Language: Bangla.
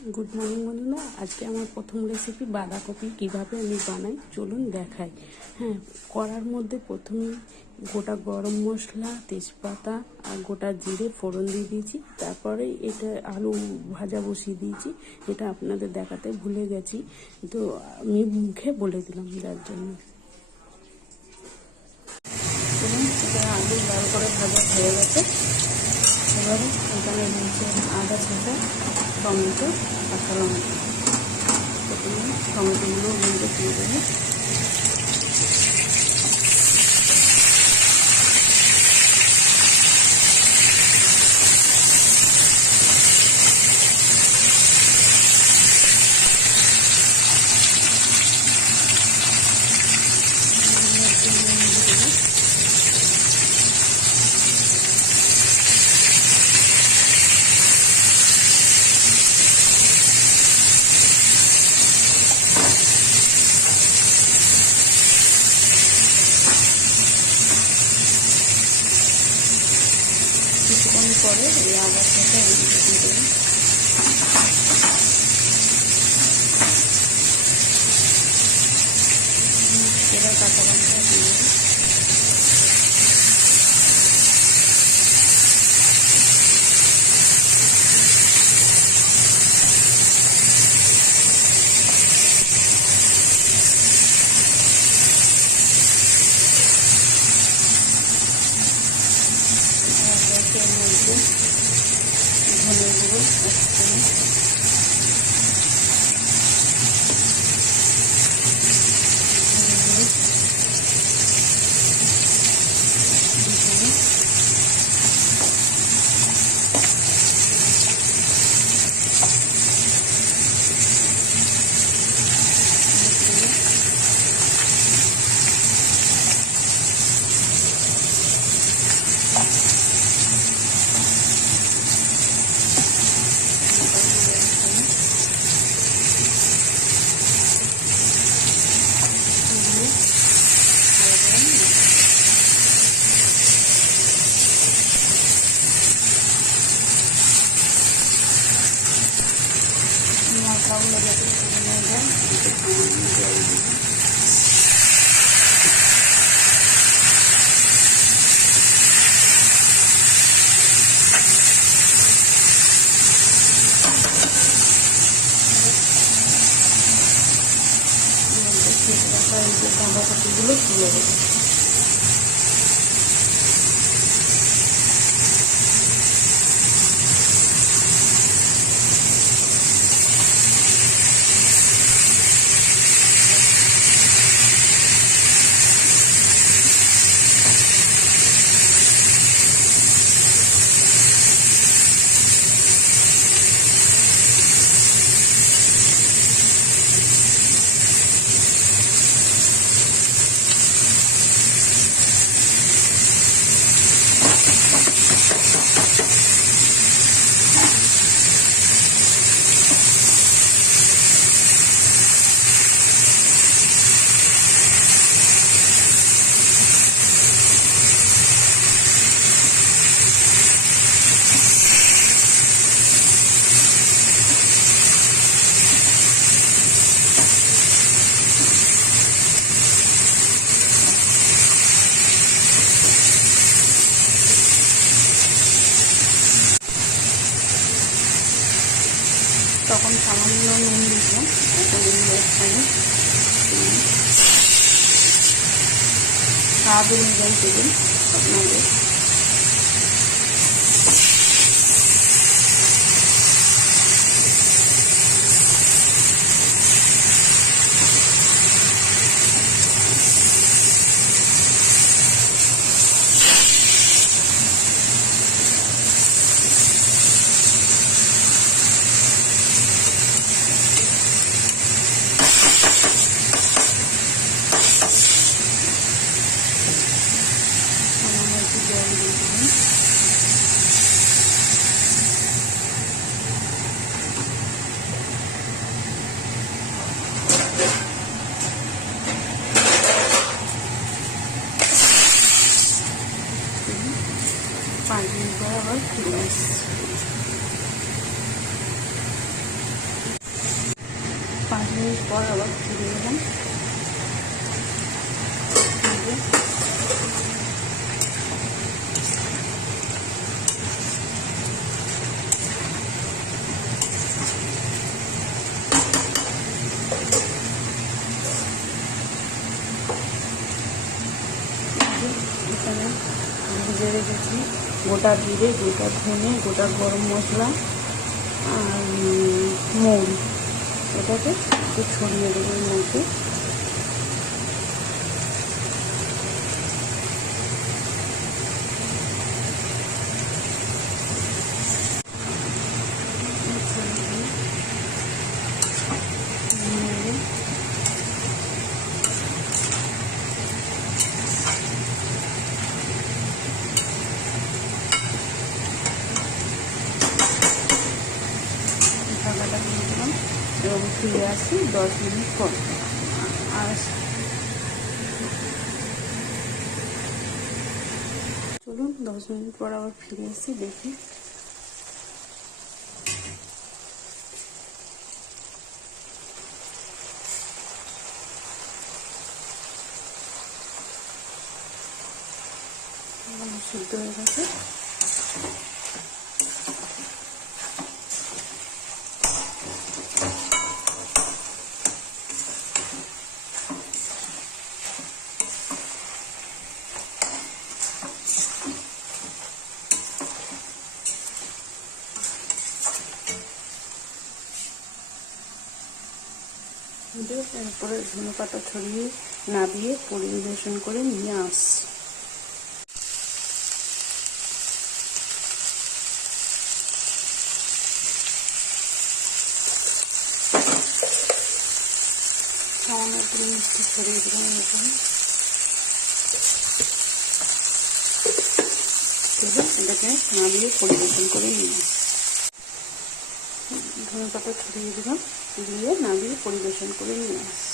গুড মর্নিং বন্ধুরা, আজকে আমার প্রথম রেসিপি বাঁধাকপি কিভাবে আমি বানাই চলুন দেখাই। হ্যাঁ, কড়ার মধ্যে প্রথমে গোটা গরম মশলা, তেজপাতা আর গোটা জিরে ফোড়ন দিয়ে দিয়েছি। তারপরে এটা আলু ভাজা বসিয়ে দিয়েছি। এটা আপনাদের দেখাতে ভুলে গেছি, তো আমি মুখে বলে দিলাম যার জন্য। আলু লাল করে ভাজা হয়ে গেছে। এবারে এখানে রয়েছে আদা ছাঁচা, টমেটো, কাঁচা লঙ্কা। প্রথমে টমেটোগুলো মধ্যে দিয়ে দেবো। কিছুক্ষণ পরে এই আদার সাথে দিয়ে দেবো। এবার কাঁচা লঙ্কা দিয়ে দেবো। এর মধ্যে ধনে গুঁড়ো এক চামচ, মশলাগুলো যাতে শুকনো হয়ে যায় জল দিই। বাঁধাকপিগুলো তুলে দেবো। তখন সামান্য নুন দিলাম, এখন এখানে স্বাদ অনুযায়ী দেবেন আপনাদের। পাঁচ মিনিট পর আবার ফিরে আসছি। মিনিট পর আবার ফিরে এলাম। এখানে ভেজে রেখেছি গোটা জিরে, গোটা ধনে, গোটা গরম মশলা আর মৌরি, এটাকে একটু ছড়িয়ে দেবো এর মধ্যে। ঢাকাটা দিয়ে দিলাম এবং ফিরে আসি 10 মিনিট পর। আর চলুন 10 মিনিট পর আবার ফিরে এসে দেখি। সিদ্ধ হয়ে গেছে। এরপরে ধনে পাতা ছড়িয়ে নাবিয়ে পরিবেশন করে নিয়ে আসছি। সামান্য একটু মিষ্টি ছড়িয়ে দিলাম এখানে। এটাকে নাবিয়ে পরিবেশন করে নিয়ে আসছি। ধনে পাতা ছড়িয়ে দিলাম, দিয়ে নাবিয়ে পরিবেশন করে নিয়ে আসছি।